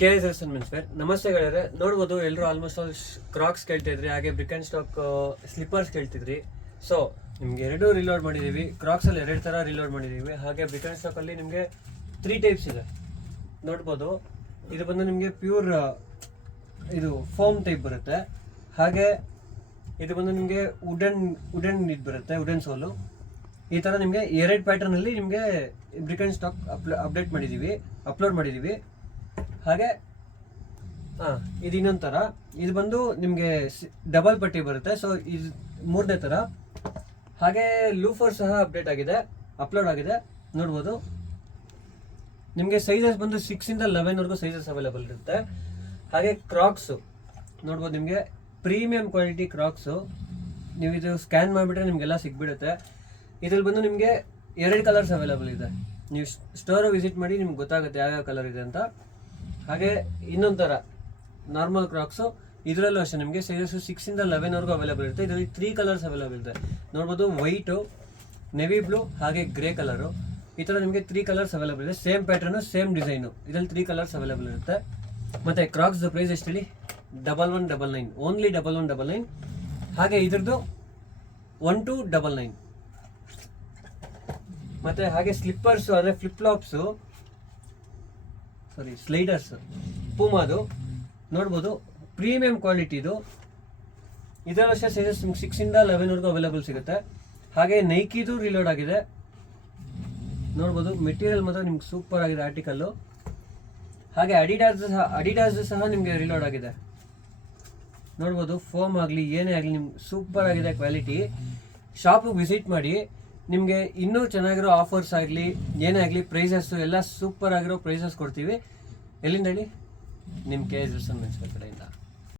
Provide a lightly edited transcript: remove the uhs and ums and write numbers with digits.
KSN menswear. ನಮಸ್ತೆ ಗೆಳೆಯರೆ, ನೋಡ್ಬೋದು ಎಲ್ಲರೂ ಆಲ್ಮೋಸ್ಟ್ ಆಲ್ ಕ್ರಾಕ್ಸ್ ಕೇಳ್ತಿದ್ರಿ, ಹಾಗೆ ಬ್ರಿಕ್ ಅಂಡ್ ಸ್ಟಾಕ್ ಸ್ಲಿಪ್ಪರ್ಸ್ ಕೇಳ್ತಿದ್ರಿ. ಸೊ ನಿಮ್ಗೆ ಎರಡು ರಿಲೋಡ್ ಮಾಡಿದೀವಿ. ಕ್ರಾಕ್ಸ್ ಅಲ್ಲಿ ಎರಡು ತರ ರಿಲೋಡ್ ಮಾಡಿದೀವಿ. ಹಾಗೆ ಬ್ರಿಕ್ ಅಂಡ್ ಸ್ಟಾಕ್ ಅಲ್ಲಿ ನಿಮ್ಗೆ 3 ಟೈಪ್ಸ್ ಇದೆ. ನೋಡ್ಬೋದು, ಇದು ಬಂದು ನಿಮ್ಗೆ ಪ್ಯೂರ್ ಇದು ಫೋಮ್ ಟೈಪ್ ಬರುತ್ತೆ. ಹಾಗೆ ಇದು ಬಂದು ನಿಮ್ಗೆ ವುಡನ್ ಇದು ಬರುತ್ತೆ, ವುಡನ್ ಸೋಲು. ಈ ತರ ನಿಮ್ಗೆ ಎರಡು ಪ್ಯಾಟರ್ನ್ ಅಲ್ಲಿ ನಿಮ್ಗೆ ಬ್ರಿಕ್ ಅಂಡ್ ಸ್ಟಾಕ್ ಅಪ್ಲೋಡ್ ಮಾಡಿದೀವಿ. ಹಾಗೆ ಇದು ಇನ್ನೊಂದು ಥರ, ಇದು ಬಂದು ನಿಮಗೆ ಡಬಲ್ ಪಟ್ಟಿ ಬರುತ್ತೆ. ಸೊ ಇದು ಮೂರನೇ ಥರ. ಹಾಗೆ ಲೂಫರ್ ಸಹ ಅಪ್ಲೋಡ್ ಆಗಿದೆ. ನೋಡ್ಬೋದು, ನಿಮಗೆ ಸೈಜಸ್ ಬಂದು 6 ಇಂದ 11 ಸೈಜಸ್ ಅವೈಲೇಬಲ್ ಇರುತ್ತೆ. ಹಾಗೆ ಕ್ರಾಕ್ಸು ನೋಡ್ಬೋದು, ನಿಮಗೆ ಪ್ರೀಮಿಯಂ ಕ್ವಾಲಿಟಿ ಕ್ರಾಕ್ಸು. ನೀವು ಇದು ಸ್ಕ್ಯಾನ್ ಮಾಡಿಬಿಟ್ರೆ ನಿಮಗೆಲ್ಲ ಸಿಗ್ಬಿಡುತ್ತೆ. ಇದ್ರಲ್ಲಿ ಬಂದು ನಿಮಗೆ 2 ಕಲರ್ಸ್ ಅವೈಲೇಬಲ್ ಇದೆ. ನೀವು ಸ್ಟೋರ್ ವಿಸಿಟ್ ಮಾಡಿ ನಿಮ್ಗೆ ಗೊತ್ತಾಗುತ್ತೆ ಯಾವ್ಯಾವ ಕಲರ್ ಇದೆ ಅಂತ. ಹಾಗೆ ಇನ್ನೊಂದು ಥರ ನಾರ್ಮಲ್ ಕ್ರಾಕ್ಸು, ಇದರಲ್ಲೂ ಅಷ್ಟೇ ನಿಮಗೆ ಸೈಜಸ್ 6 ಇಂದ 11 ಅವೈಲೇಬಲ್ ಇರುತ್ತೆ. ಇದರಲ್ಲಿ 3 ಕಲರ್ಸ್ ಅವೈಲೇಬಲ್ ಇದೆ. ನೋಡ್ಬೋದು, ವೈಟು, ನೆವಿ ಬ್ಲೂ ಹಾಗೆ ಗ್ರೇ ಕಲರು. ಈ ಥರ ನಿಮಗೆ 3 ಕಲರ್ಸ್ ಅವೈಲೇಬಲ್ ಇದೆ. Same pattern, same design. ಇದರಲ್ಲಿ 3 ಕಲರ್ಸ್ ಅವೈಲೇಬಲ್ ಇರುತ್ತೆ. ಮತ್ತು ಕ್ರಾಕ್ಸ್ದು ಪ್ರೈಸ್ ಎಷ್ಟು ಹೇಳಿ? 1199, ಓನ್ಲಿ 1199. ಹಾಗೆ ಇದ್ರದ್ದು 1299. ಮತ್ತು ಹಾಗೆ ಸ್ಲಿಪ್ಪರ್ಸು ಅಂದರೆ ಫ್ಲಿಪ್ಲಾಪ್ಸು, ಸ್ಲೈಡರ್ಸ್ ಪೂಮಾದು ನೋಡ್ಬೋದು, ಪ್ರೀಮಿಯಂ ಕ್ವಾಲಿಟಿದು. ಇದರಲ್ಲೂ ಅಷ್ಟೇ ಸೈಜಸ್ 6 ಇಂದ 11 ಅವೈಲೇಬಲ್ ಸಿಗುತ್ತೆ. ಹಾಗೆ ನೈಕಿದು ರಿಲೋಡ್ ಆಗಿದೆ. ನೋಡ್ಬೋದು, ಮೆಟೀರಿಯಲ್ ಮಾತ್ರ ನಿಮ್ಗೆ ಸೂಪರ್ ಆಗಿದೆ, ಆರ್ಟಿಕಲ್ಲು. ಹಾಗೆ ಅಡಿಡಾಸ್ ಸಹ ನಿಮಗೆ ರಿಲೋಡ್ ಆಗಿದೆ. ನೋಡ್ಬೋದು, ಫೋಮ್ ಆಗಲಿ ಏನೇ ಆಗಲಿ ನಿಮ್ಗೆ ಸೂಪರ್ ಆಗಿದೆ ಕ್ವಾಲಿಟಿ. ಶಾಪಿಗೆ ವಿಸಿಟ್ ಮಾಡಿ, ನಿಮಗೆ ಇನ್ನೂ ಚೆನ್ನಾಗಿರೋ ಆಫರ್ಸ್ ಆಗಲಿ ಏನೇ ಆಗಲಿ ಪ್ರೈಸಸ್ಸು ಎಲ್ಲ ಸೂಪರ್ ಆಗಿರೋ ಪ್ರೈಸಸ್ ಕೊಡ್ತೀವಿ. ಎಲ್ಲಿಂದ ಹೇಳಿ? ನಿಮ್ಮ KSN ಮೆನ್ಸ್ವೇರ್ ಕಡೆಯಿಂದ.